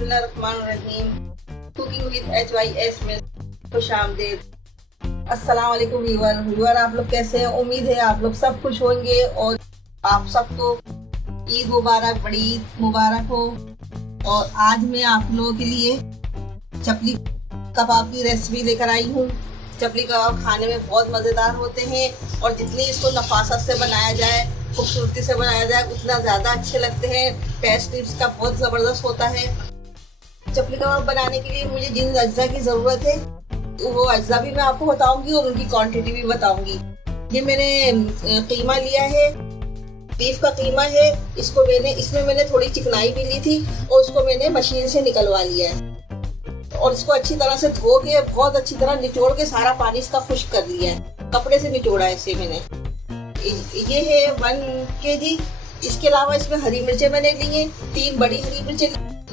बिस्मिल्लाहिर्रहमानिर्रहीम। Cooking with HYS में खुशामदीद। अस्सलाम वालेकुम व्यूअर, आप लोग कैसे हैं? उम्मीद है आप लोग सब खुश होंगे और आप सबको ईद मुबारक, बड़ी ईद मुबारक हो। और आज मैं आप लोगों के लिए चपली कबाब की रेसिपी लेकर आई हूँ। चपली कबाब खाने में बहुत मज़ेदार होते हैं और जितनी इसको नफासत से बनाया जाए, खूबसूरती से बनाया जाए, उतना ज़्यादा अच्छे लगते हैं। टेस्ट इसका बहुत ज़बरदस्त होता है। चपली कबाब बनाने के लिए मुझे जिन अज्जा की ज़रूरत है वो अज्जा भी मैं आपको बताऊंगी और उनकी क्वांटिटी भी बताऊंगी। ये मैंने कीमा लिया है, बीफ का कीमा है। इसमें मैंने थोड़ी चिकनाई भी ली थी और उसको मैंने मशीन से निकलवा लिया है और इसको अच्छी तरह से धो के बहुत अच्छी तरह निचोड़ के सारा पानी इसका खुश्क कर लिया है। कपड़े से निचोड़ा है इसे मैंने। ये है 1 kg। इसके अलावा इसमें हरी मिर्चें मैंने ली हैं, 3 बड़ी हरी मिर्चें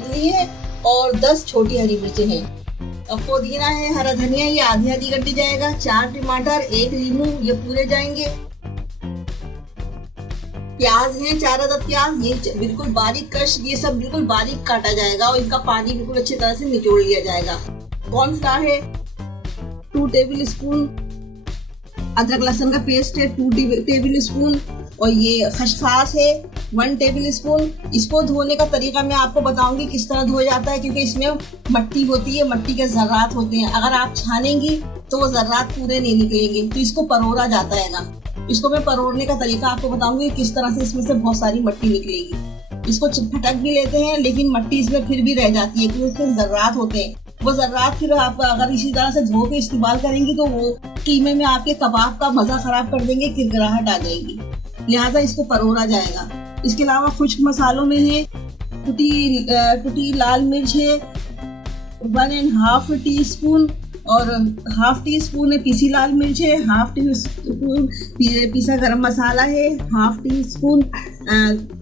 ली हैं और 10 छोटी हरी मिर्चें हैं। अब पुदीना है, हरा धनिया, ये आधी आधी कटी जाएगा। 4 टमाटर, 1 नींबू, ये पूरे जाएंगे। प्याज है, 4 अदद प्याज, ये बिल्कुल बारीक क्रश, ये सब बिल्कुल बारीक काटा जाएगा और इनका पानी बिल्कुल अच्छी तरह से निचोड़ लिया जाएगा। कॉर्नफ्लावर है 2 टेबल स्पून, अदरक लहसुन का पेस्ट है 2 टेबल स्पून और ये खसखस है 1 टेबल स्पून। इसको धोने का तरीका मैं आपको बताऊंगी किस तरह धोया जाता है, क्योंकि इसमें मट्टी होती है, मट्टी के जर्रात होते हैं। अगर आप छानेंगी तो वो जर्रात पूरे नहीं निकलेंगे, तो इसको परोरा जाता है ना। इसको मैं परोरने का तरीका आपको बताऊंगी किस तरह से इसमें से बहुत सारी मट्टी निकलेगी। इसको फटक भी लेते हैं लेकिन मट्टी इसमें फिर भी रह जाती है क्योंकि इसमें जर्रात होते हैं। वो जर्रात फिर आप अगर इसी तरह से धो के इस्तेमाल करेंगी तो वो कीमे में आपके कबाब का मजा खराब कर देंगे, किरकिराहट आ जाएगी। लिहाजा इसको परोरा जाएगा। इसके अलावा खुश्क मसालों में है कुटी लाल मिर्च है 1.5 टीस्पून और 1/2 टीस्पून है पीसी लाल मिर्च है, 1/2 टीस्पून पीसा गरम मसाला है, 1/2 टीस्पून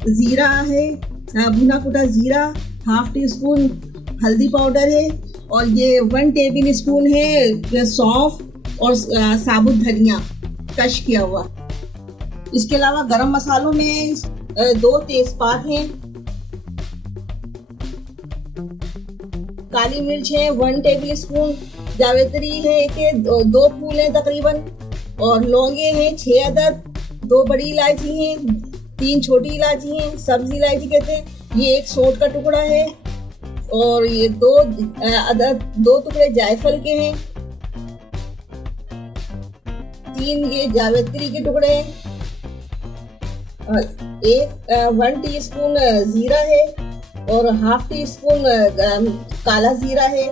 जीरा है, भुना कुटा जीरा, 1/2 टीस्पून हल्दी पाउडर है और ये 1 टेबल स्पून है सौंफ और साबुत धनिया क्रश किया हुआ। इसके अलावा गरम मसालों में 2 तेजपात हैं, काली मिर्च है 1 टेबल स्पून, जावित्री है के 2 फूल हैं तकरीबन और लौंगे हैं 6 अदद, 2 बड़ी इलायची हैं, 3 छोटी इलायची हैं, सब्जी इलायची कहते हैं। ये 1 सौंठ का टुकड़ा है और ये 2 टुकड़े जायफल के हैं, 3 ये जावित्री के टुकड़े हैं, 1 टीस्पून जीरा है और 1/2 टीस्पून काला जीरा है।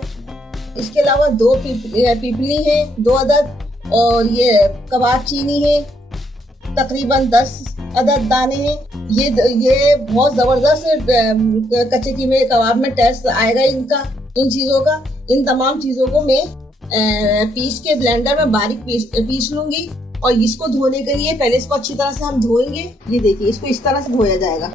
इसके अलावा 2 पीपली है 2 अदद और ये कबाब चीनी है तकरीबन 10 अदद दाने हैं। ये बहुत ज़बरदस्त कच्चे कीमे कबाब में टेस्ट आएगा इन चीज़ों का। इन तमाम चीज़ों को मैं पीस के ब्लेंडर में बारीक पीस लूँगी और इसको धोने के लिए पहले इसको अच्छी तरह से हम धोएंगे। ये देखिए इसको इस तरह से धोया जाएगा।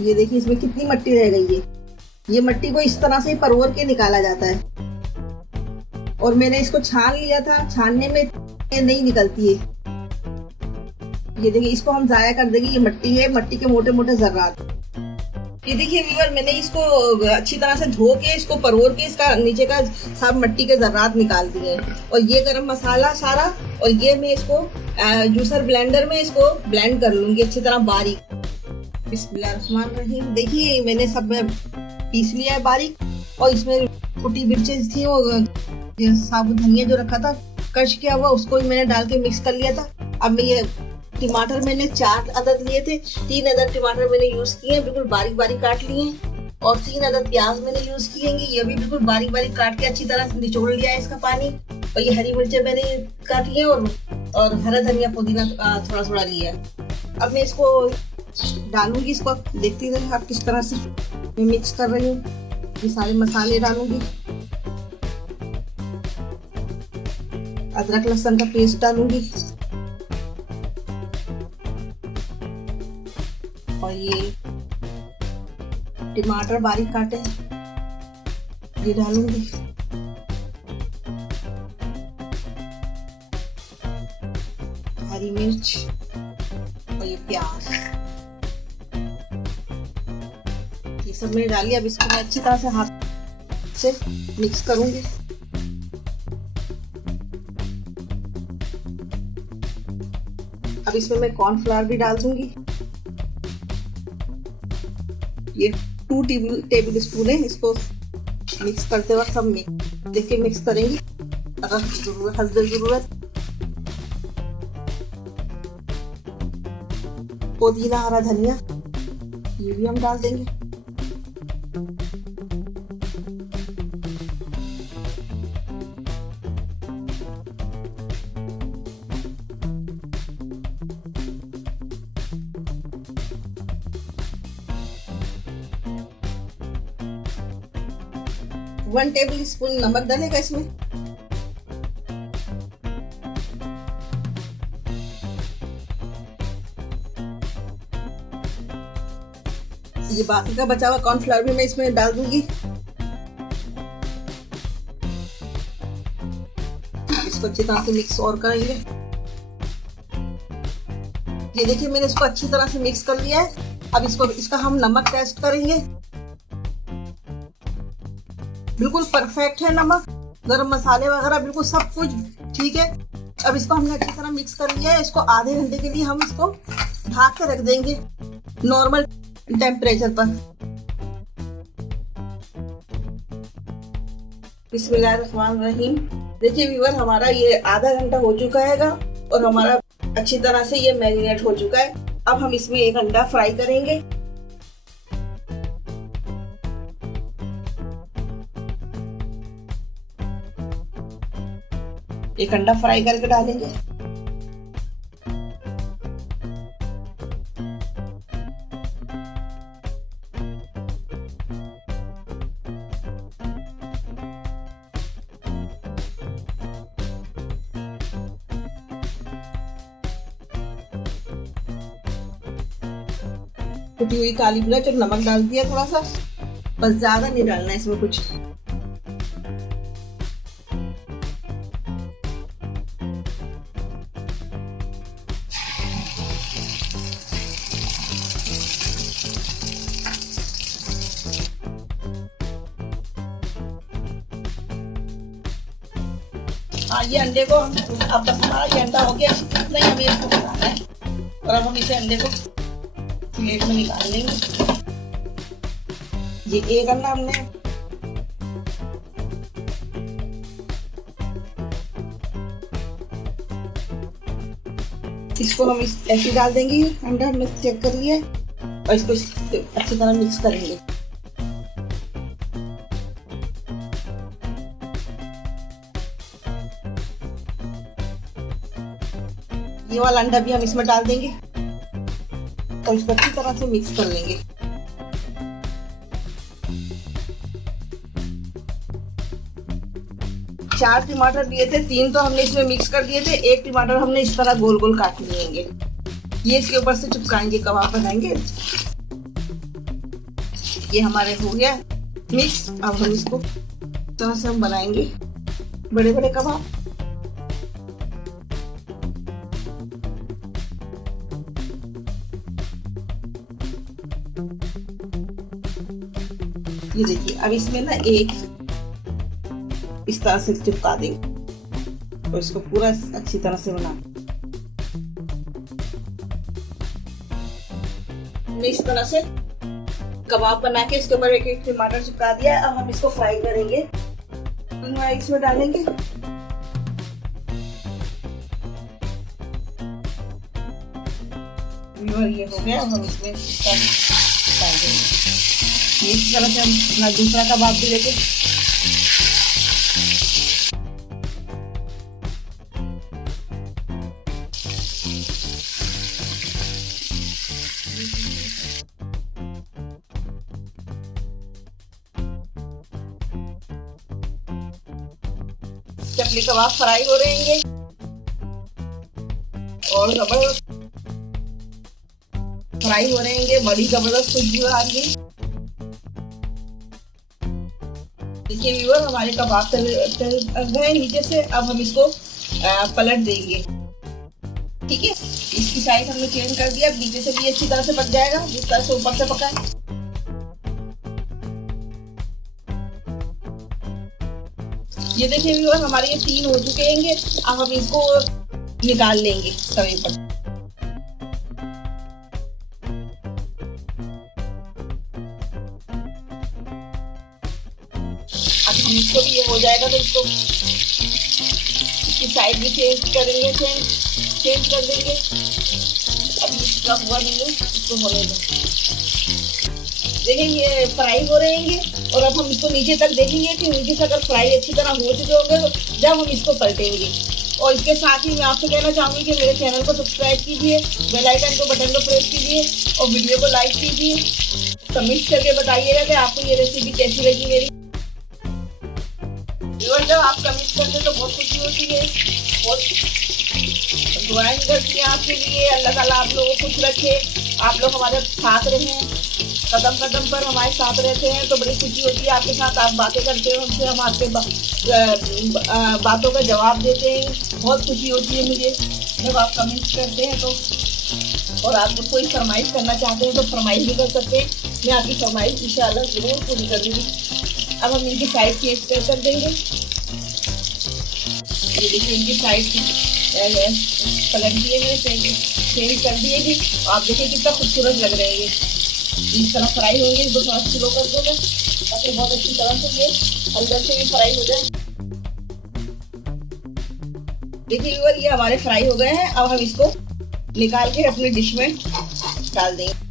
ये देखिए इसमें कितनी मट्टी रह गई है। ये मट्टी को इस तरह से परोर के निकाला जाता है और मैंने इसको छान लिया था, छानने में ये नहीं निकलती है। ये देखिए इसको हम जाया कर देंगे। ये मट्टी है, मट्टी के मोटे मोटे जर्रात। ये देखिए व्यूअर, मैंने इसको अच्छी तरह से धो के इसको परोर के इसका नीचे का सब मट्टी के जर्रात निकाल दिए और ये गरम मसाला सारा और ये मैं इसको जूसर ब्लेंडर में इसको ब्लेंड कर लूंगी अच्छी तरह बारीक। बिस्मिल्लाहिर्रहमानिर्रहीम। देखिए मैंने सब पीस लिया है बारीक और इसमें कुटी मिर्चें थी वो साबुत धनिया जो रखा था क्रश किया हुआ उसको भी मैंने डाल के मिक्स कर लिया था। अब मैं ये टमाटर मैंने 4 अदद लिए थे, 3 अदद टमाटर मैंने यूज किए हैं, बिल्कुल बारीक बारीक काट लिए और 3 अदद प्याज मैंने यूज किएंगे। ये भी बिल्कुल बारीक बारीक काट के अच्छी तरह से निचोड़ लिया है इसका पानी। और ये हरी मिर्चें मैंने काटी है और हरा धनिया पुदीना थोड़ा थोड़ा लिया है। अब मैं इसको डालूंगी, इसको देखती रहिए आप किस तरह से मैं मिक्स कर रही हूँ। ये सारे मसाले डालूंगी, अदरक लहसुन का पेस्ट डालूंगी और ये टमाटर बारीक काटे, ये डालूंगी। हरी मिर्च और ये प्याज, ये सब मैंने डाली। अब इसको मैं अच्छी तरह से हाथ से मिक्स करूंगी। अब इसमें मैं कॉर्नफ्लावर भी डाल दूंगी। ये 2 टेबल स्पून है। इसको मिक्स करते वक्त हम देख के मिक्स करेंगे। अगर जरूरत पुदीना, हरा धनिया, ये भी हम डाल देंगे। वन टेबल स्पून नमक डालेगा इसमें। ये बाकी का बचा हुआ कॉर्नफ्लावर भी मैं इसमें डाल दूंगी। इसको अच्छी तरह से मिक्स और करेंगे। ये देखिए मैंने इसको अच्छी तरह से मिक्स कर लिया है। अब इसका हम नमक टेस्ट करेंगे। बिल्कुल परफेक्ट है नमक, गरम मसाले वगैरह बिल्कुल सब कुछ ठीक है। अब इसको हमने अच्छी तरह मिक्स कर लिया है। इसको आधे घंटे के लिए हम इसको ढक के रख देंगे नॉर्मल टेम्परेचर पर। बिस्मिल्लाहिर्रहमानिर्रहीम। देखिए व्यूअर, हमारा ये आधा घंटा हो चुका है और हमारा अच्छी तरह से ये मैरिनेट हो चुका है। अब हम इसमें एक अंडा फ्राई करेंगे। एक अंडा फ्राई करके डालेंगे। कुटी हुई काली मिर्च और नमक डाल दिया थोड़ा सा, बस ज्यादा नहीं डालना है इसमें कुछ। ये अंडे को अब बस हमारा ये अंडा हो गया, इतना ही हमें इसको बनाना है। और अब हम इसे अंडे को प्लेट में निकाल लेंगे। ये एक अंडा हमने इसको हम ऐसे डाल देंगे। अंडा हमने चेक कर लिया और इसको अच्छी तरह मिक्स करेंगे। ये वाला अंडा भी हम इसमें डाल देंगे और इसको अच्छी तरह से मिक्स कर लेंगे। चार टमाटर लिए थे, 3 तो हमने इसमें मिक्स कर दिए थे। 1 टमाटर हमने इस तरह गोल गोल काट लिएंगे। ये इसके ऊपर से चिपकाएंगे, कबाब बनाएंगे। ये हमारे हो गया मिक्स। अब हम इसको तरह से हम बनाएंगे बड़े बड़े कबाब। ये देखिए, अब इसमें ना एक इस तरह से चिपका देंगे और इसको पूरा अच्छी तरह से बना। हमने इस तरह से कबाब बना के इसके ऊपर एक एक टमाटर चिपका दिया। अब हम इसको फ्राई करेंगे। इसमें डालेंगे। ये हो गया। हम इसमें डाल देंगे। इस तरह से हम अपना दूसरा कबाब भी लेके चपली कबाब फ्राई हो रहे हैं और जबरदस्त फ्राई हो रहे हैं। बड़ी जबरदस्त खुशबू आ रही है। देखिए व्यूअर, हमारे कबाब तल गए नीचे से। अब हम इसको पलट देंगे। ठीक है, इसकी साइड हमने चेंज कर दिया। नीचे से भी अच्छी तरह से पक जाएगा जिस तरह से ऊपर से पका है। ये देखिए व्यूअर, हमारे ये 3 हो चुके हैं। अब हम इसको निकाल लेंगे तवे पर। अब हम इसको भी ये हो जाएगा तो इसको इसकी साइड भी चेंज करेंगे, चेंज कर देंगे। अब इसका हुआ नहीं है, इसको होने दें। देखिए ये फ्राई हो रहे हैं और अब हम इसको नीचे तक देखेंगे कि नीचे से अगर फ्राई अच्छी तरह हो चुके होंगे तो जब हम इसको पलटेंगे। और इसके साथ ही मैं आपसे कहना चाहूँगी कि मेरे चैनल को सब्सक्राइब कीजिए, बेल आइकन को बटन को प्रेस कीजिए और वीडियो को लाइक कीजिए। कमेंट करके बताइएगा कि आपको ये रेसिपी कैसी लगी मेरी। जब आप कमेंट करते तो बहुत खुशी होती है, बहुत दुआएं करती हैं आपके लिए। अल्लाह ताला आप लोगों को खुश रखे, आप लोग हमारे साथ रहें, कदम कदम पर हमारे साथ रहते हैं तो बड़ी खुशी होती है आपके साथ। आप बातें करते हो हमसे, हम आपके बातों का जवाब देते हैं। बहुत खुशी होती है मुझे जब आप कमेंट करते हैं तो। और आप लोग कोई फरमाइश करना चाहते हैं तो फरमाइश भी कर सकते हैं, मैं आपकी फरमाइश इंशाल्लाह जरूर पूरी कर दूँगी। अब हम इनकी साइड चेंज कर देंगे। ये देखिए इनकी साइड पलट दिए मैंने, चेंज कर दिए जी। आप देखिए कितना खूबसूरत लग रहे हैं ये। इस तरह फ्राई होंगे, इसको थोड़ा स्लो कर दो ताकि बहुत अच्छी तरह से ये अंदर से भी फ्राई हो जाए। देखिए व्यूअर, ये हमारे फ्राई हो गए हैं। अब हम इसको निकाल के अपने डिश में डाल देंगे।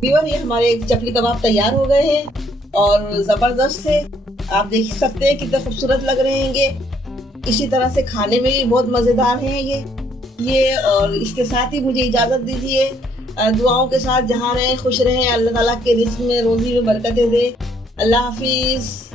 व्यूअर, ये हमारे चपली कबाब तैयार हो गए हैं और जबरदस्त से आप देख सकते हैं कितने खूबसूरत लग रहे हैं। इसी तरह से खाने में भी बहुत मजेदार हैं ये। और इसके साथ ही मुझे इजाजत दीजिए, दुआओं के साथ जहाँ रहें खुश रहें, अल्लाह ताला के रिज़्क़ में रोज़ी में बरकतें दे। अल्लाह हाफिज।